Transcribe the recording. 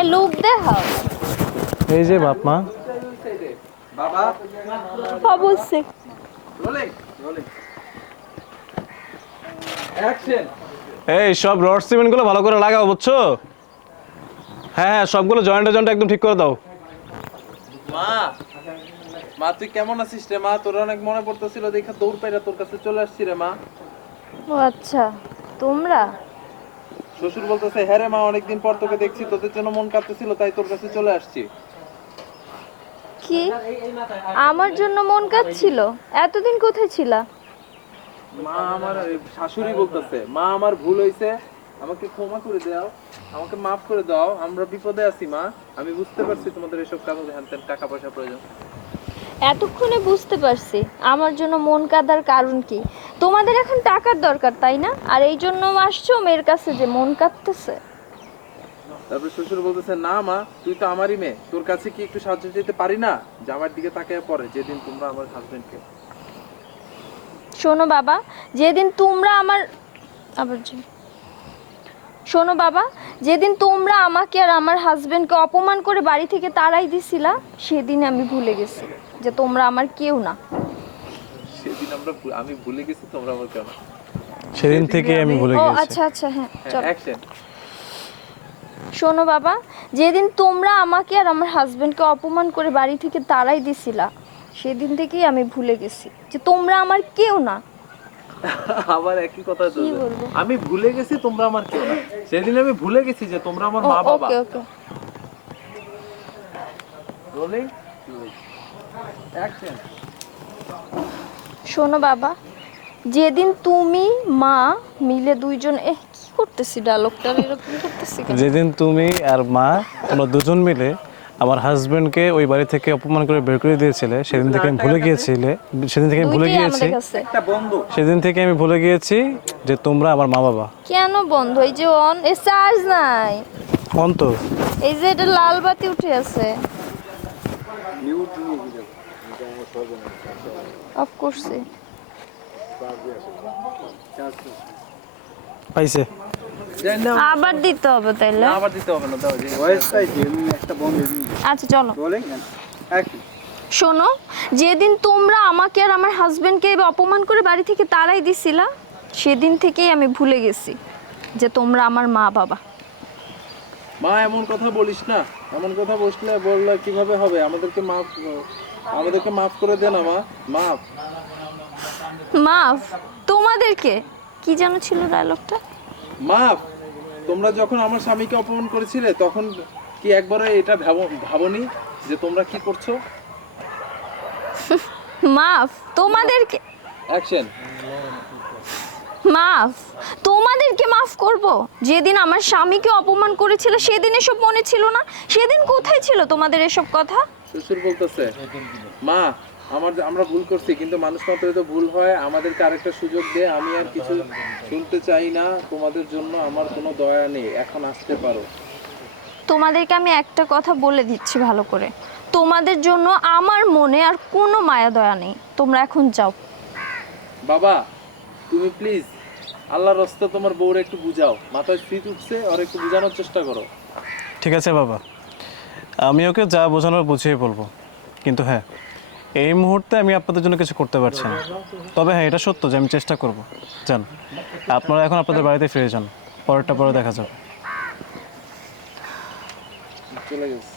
এ লোক দেখা এই যে বাপ মা বাবা বলছে রোলিং রোলিং অ্যাকশন। এই সব রড সিমেন্ট গুলো ভালো করে লাগাও বুঝছো? হ্যাঁ হ্যাঁ সবগুলো জয়েন্টে একদম ঠিক করে দাও। মা মা তুই কেমন আছিস রে মা? তোর অনেক মনে পড়তেছিল, দেখে দৌড় পাইরা তোর কাছে চলে আসছি রে মা। ও আচ্ছা তোমরা শ্বশুর বলতেছে হ্যাঁ রে মা, অনেকদিন পর তোকে দেখছি, তোদের জন্য মন কাঁদতেছিল, তাই তোর কাছে চলে আসছি। কি আমার জন্য মন কাঁদছিল? এতদিন কোথায় ছিলা? মা আমার শাশুড়ি বলতেছে মা আমার ভুল হয়েছে, আমাকে ক্ষমা করে দাও, আমাকে মাফ করে দাও, আমরা বিপদে আছি মা। আমি বুঝতে পারছি তোমাদের এসব কাজ হ্যান ত্যান টাকা পয়সা প্রয়োজন। এতক্ষণে বুঝতে পারছি আমার জন্য মন কাঁদার কারণ কি। তোমাদের এখন টাকার দরকার তাই না? আর এই জন্য আসছো মেয়ের কাছে যে মন কাঁদতেছে। তারপরে শ্বশুর বলতেছে না মা, তুই তো আমারই মেয়ে, তোর কাছে কি একটু সাহায্য যেতে পারি না? যে আমার দিকে তাকিয়ে পড়ে যেদিন তোমরা আমার হাজবেন্ডকে। শোনো বাবা, যেদিন তোমরা আমার শোনো বাবা, যেদিন তোমরা আমাকে আর আমার হাজবেন্ডকে অপমান করে বাড়ি থেকে তাড়াই দিছিলা, সেদিন আমি ভুলে গেছি যে তোমরা আমার কেউ না। সেদিন আমি ভুলে গেছি, তোমরা আমার কেন? সেদিন থেকে আমি ভুলে ও গেছি। আচ্ছা আচ্ছা হ্যাঁ চলো। অ্যাকশন। শোনো বাবা, যেদিন তোমরা আমাকে আর আমার হাজবেন্ডকে অপমান করে বাড়ি থেকে তাড়াই দিছিলা, সেদিন থেকেই আমি ভুলে গেছি যে তোমরা আমার কেউ না। আবার একই কথা তো। কি বলবো? আমি ভুলে গেছি তোমরা আমার কেউ না, সেদিন আমি ভুলে গেছি যে তোমরা আমার মা বাবা। ওকে ওকে রোলিং অ্যাকশন। শোনো বাবা, যেদিন তুমি মা মিলে দুইজন কি করতেছি ডায়লগটা এরকম করতেছি কেন? যেদিন তুমি আর মা তোমরা দুজন মিলে আমার হাজবেন্ডকে ওই বাড়ি থেকে অপমান করে বের করে দিয়েছিলে, সেদিন থেকে আমি ভুলে গিয়েছিলে, সেদিন থেকে আমি ভুলে দুইটাই গিয়েছি, আমাদের কাছে। একটা বন্ধু। সেদিন থেকে আমি ভুলে গিয়েছি যে তোমরা আমার মা বাবা। কেন বন্ধ? এই যে অন এ চার্জ নাই, অন্ত এই যে এটা লাল বাতি উঠে আছে, অফ করছি। পাইছে। আবার দিতে হবে তাইলে? না আবার দিতে হবে না, দাও যে একটা বন্ধু। আচ্ছা চলো। Rolling action. শোনো, যেদিন তোমরা আমাকে আর আমার হাজবেন্ডকে অপমান করে বাড়ি থেকে তাড়াই দিছিলা, সেদিন থেকেই আমি ভুলে গেছি যে তোমরা আমার মা বাবা। মা এমন কথা বলিস না, এমন কথা বললে কিভাবে হবে? আমাদেরকে মাফ করে দে না মা, মাফ। মাফ? তোমাদেরকে? কি যেন ছিল ডায়লগটা? মাফ। তোমরা যখন আমার স্বামীকে অপমান করেছিলে তখন কি একবারে এটা ভাবনি যে তোমরা কি করছো? মাফ? তোমাদেরকে? অ্যাকশন। মাফ? তোমাদেরকে মাফ করব? যেদিন আমার স্বামীকে অপমান করেছিল সেদিন এসব মনে ছিল না? সেদিন কোথায় ছিল তোমাদের এসব কথা? শ্বশুর বলতেছে মা আমরা ভুল করছি, কিন্তু মানুষ মাত্রই তো ভুল হয়, আমাদেরকে আরেকটা সুযোগ দে, আমি আর কিছু শুনতে চাই না, তোমাদের জন্য আমার কোনো দয়া নেই, এখন আসতে পারো। তোমাদেরকে আমি একটা কথা বলে দিচ্ছি ভালো করে, তোমাদের জন্য আমার মনে আর কোনো মায়া দয়া নেই, তোমরা এখন যাও। বাবা তুমি প্লিজ আল্লাহর রাস্তা তোমার বউরে একটু বুঝাও, মাথায় ফিট উঠছে, আর একটু বোঝানোর চেষ্টা করো। ঠিক আছে বাবা, আমি ওকে যা বোঝানোর বুঝিয়ে বলবো, কিন্তু হ্যাঁ এই মুহূর্তে আমি আপনাদের জন্য কিছু করতে পারছি না। তবে হ্যাঁ এটা সত্য যে আমি চেষ্টা করব। যান আপনারা এখন আপনাদের বাড়িতে ফিরে যান, পরেরটা পরে দেখা যাবে। চলে গেছে।